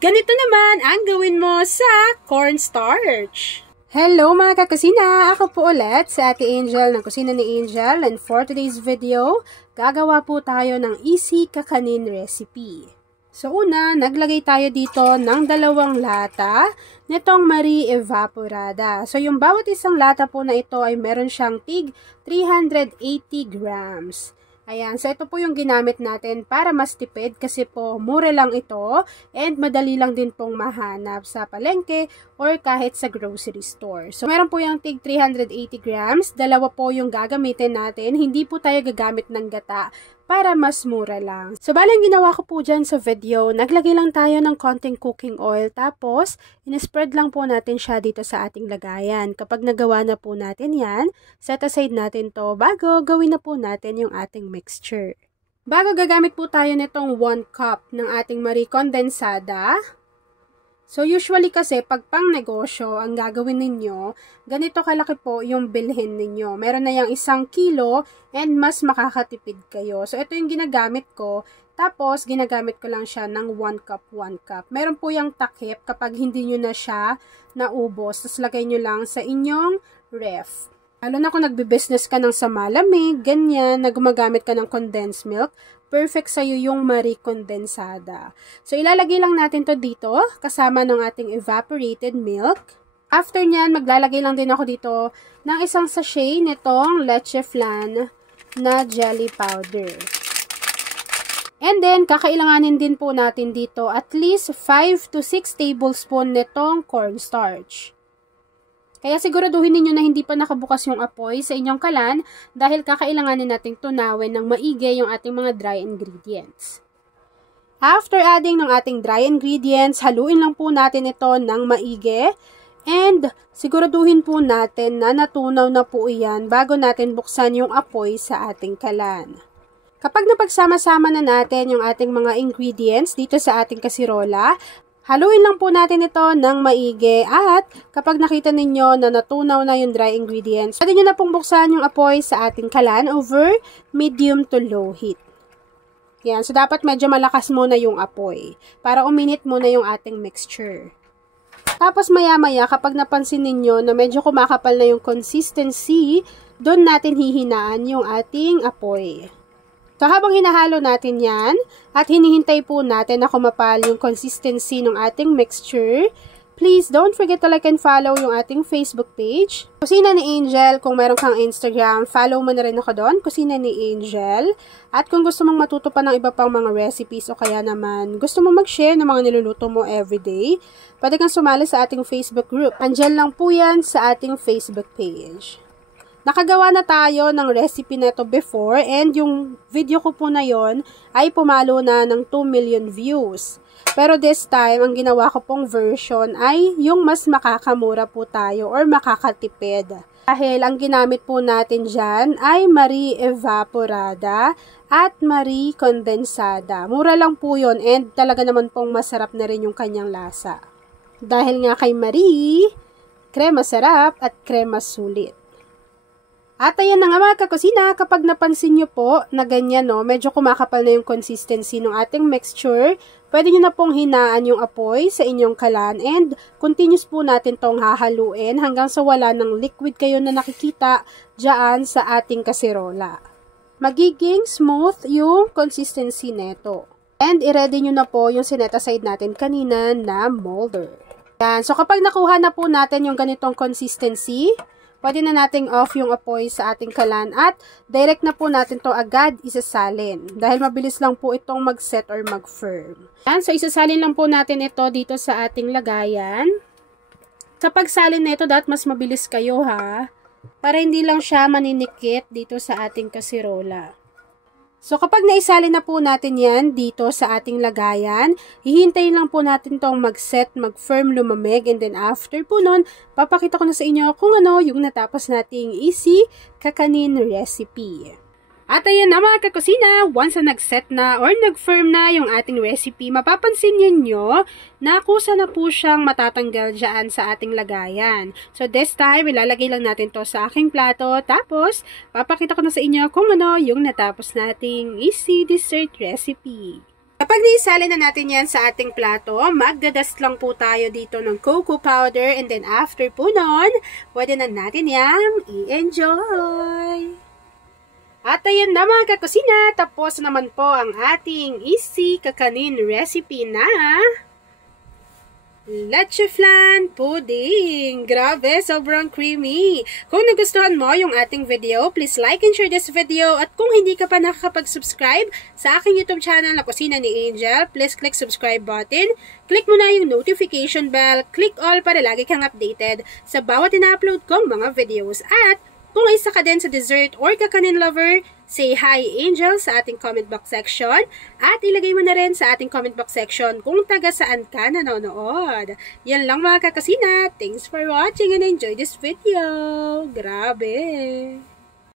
Ganito naman ang gawin mo sa cornstarch. Hello mga kakusina! Ako po ulit sa Ate Angel ng Kusina ni Angel, and for today's video, gagawa po tayo ng easy kakanin recipe. So una, naglagay tayo dito ng 2 lata nitong Marie Evaporada. So yung bawat isang lata po na ito ay meron siyang tig 380 grams. Ayan, so ito po yung ginamit natin para mas tipid kasi po mura lang ito and madali lang din pong mahanap sa palengke or kahit sa grocery store. So meron po yung tig 380 grams, 2 po yung gagamitin natin, hindi po tayo gagamit ng gata para mas mura lang. So balang ginawa ko po dyan sa video, naglagay lang tayo ng konting cooking oil tapos in-spread lang po natin siya dito sa ating lagayan. Kapag nagawa na po natin yan, set aside natin to bago gawin na po natin yung ating mixture. Bago gagamit po tayo nitong 1 cup ng ating Marie Condensada. So usually kasi pag pang negosyo ang gagawin ninyo, ganito kalaki po yung bilhin ninyo. Meron na yung 1 kilo and mas makakatipid kayo. So ito yung ginagamit ko. Tapos ginagamit ko lang siya ng 1 cup, 1 cup. Meron po yung takip kapag hindi nyo na siya naubos. Tapos lagay nyo lang sa inyong ref. Lalo na kung nagbe-business ka ng sa malamig, ganyan, na gumagamit ka ng condensed milk, perfect sa'yo yung Marie Condensada. So, ilalagay lang natin to dito, kasama ng ating evaporated milk. After nyan, maglalagay lang din ako dito ng 1 sachet nitong leche flan na jelly powder. And then, kakailanganin din po natin dito at least 5 to 6 tablespoon nitong cornstarch. Kaya siguraduhin ninyo na hindi pa nakabukas yung apoy sa inyong kalan dahil kakailanganin nating tunawin ng maigi yung ating mga dry ingredients. After adding ng ating dry ingredients, haluin lang po natin ito ng maigi and siguraduhin po natin na natunaw na po iyan bago natin buksan yung apoy sa ating kalan. Kapag napagsama-sama na natin yung ating mga ingredients dito sa ating kasirola, haluin lang po natin ito ng maigi at kapag nakita ninyo na natunaw na yung dry ingredients, pwede nyo na pong buksan yung apoy sa ating kalan over medium to low heat. Yan, so dapat medyo malakas muna yung apoy para uminit muna yung ating mixture. Tapos maya-maya kapag napansin ninyo na medyo kumakapal na yung consistency, doon natin hihinaan yung ating apoy. So, habang hinahalo natin yan, at hinihintay po natin na kumapal yung consistency ng ating mixture, please don't forget to like and follow yung ating Facebook page. Kusina ni Angel, kung meron kang Instagram, follow mo na rin ako doon, Kusina ni Angel. At kung gusto mong matuto pa ng iba pang mga recipes o kaya naman gusto mong mag-share ng mga niluluto mo everyday, pwede kang sumali sa ating Facebook group. Andyan lang po yan sa ating Facebook page. Nakagawa na tayo ng recipe na ito before and yung video ko po na yon ay pumalo na ng 2 million views. Pero this time, ang ginawa ko pong version ay yung mas makakamura po tayo or makakatipid. Dahil ang ginamit po natin dyan ay Marie Evaporada at Marie Condensada. Mura lang po yun and talaga naman pong masarap na rin yung kanyang lasa. Dahil nga kay Marie, krema sarap at krema sulit. At ayan na nga mga kakusina, kapag napansin nyo po na ganyan no, medyo kumakapal na yung consistency ng ating mixture, pwede nyo na pong hinaan yung apoy sa inyong kalan and continuous po natin tong hahaluin hanggang sa wala ng liquid kayo na nakikita dyan sa ating kasirola. Magiging smooth yung consistency neto. And i-ready nyo na po yung sinet aside natin kanina na molder. Yan. So kapag nakuha na po natin yung ganitong consistency, pwede na nating off yung apoy sa ating kalan at direct na po natin to agad isasalin. Dahil mabilis lang po itong mag-set or mag-firm. Yan, so isasalin lang po natin ito dito sa ating lagayan. Sa pagsalin na ito, dapat mas mabilis kayo ha. Para hindi lang siya maninikit dito sa ating kasirola. So, kapag naisalin na po natin yan dito sa ating lagayan, hihintayin lang po natin tong mag-set, mag-firm, lumamig, and then after po nun, papakita ko na sa inyo kung ano yung natapos nating easy kakanin recipe. At ayan na mga kakusina, once na nag-set na or nag-firm na yung ating recipe, mapapansin ninyo na kusa na po siyang matatanggal dyan sa ating lagayan. So this time, ilalagay lang natin to sa aking plato. Tapos, papakita ko na sa inyo kung ano yung natapos nating easy dessert recipe. Kapag naisali na natin yan sa ating plato, magdadust lang po tayo dito ng cocoa powder and then after po nun, pwede na natin yang i-enjoy. At ayan na mga kakusina, tapos naman po ang ating easy kakanin recipe na leche flan pudding. Grabe, sobrang creamy. Kung nagustuhan mo yung ating video, please like and share this video. At kung hindi ka pa nakakapag-subscribe sa aking YouTube channel na Kusina ni Angel, please click subscribe button. Click mo na yung notification bell. Click all para lagi kang updated sa bawat ina-upload kong mga videos. At kung isa ka din sa dessert or kakanin lover, say hi Angel sa ating comment box section at ilagay mo na rin sa ating comment box section kung taga saan ka nanonood. Yan lang mga kakasina. Thanks for watching and enjoy this video. Grabe!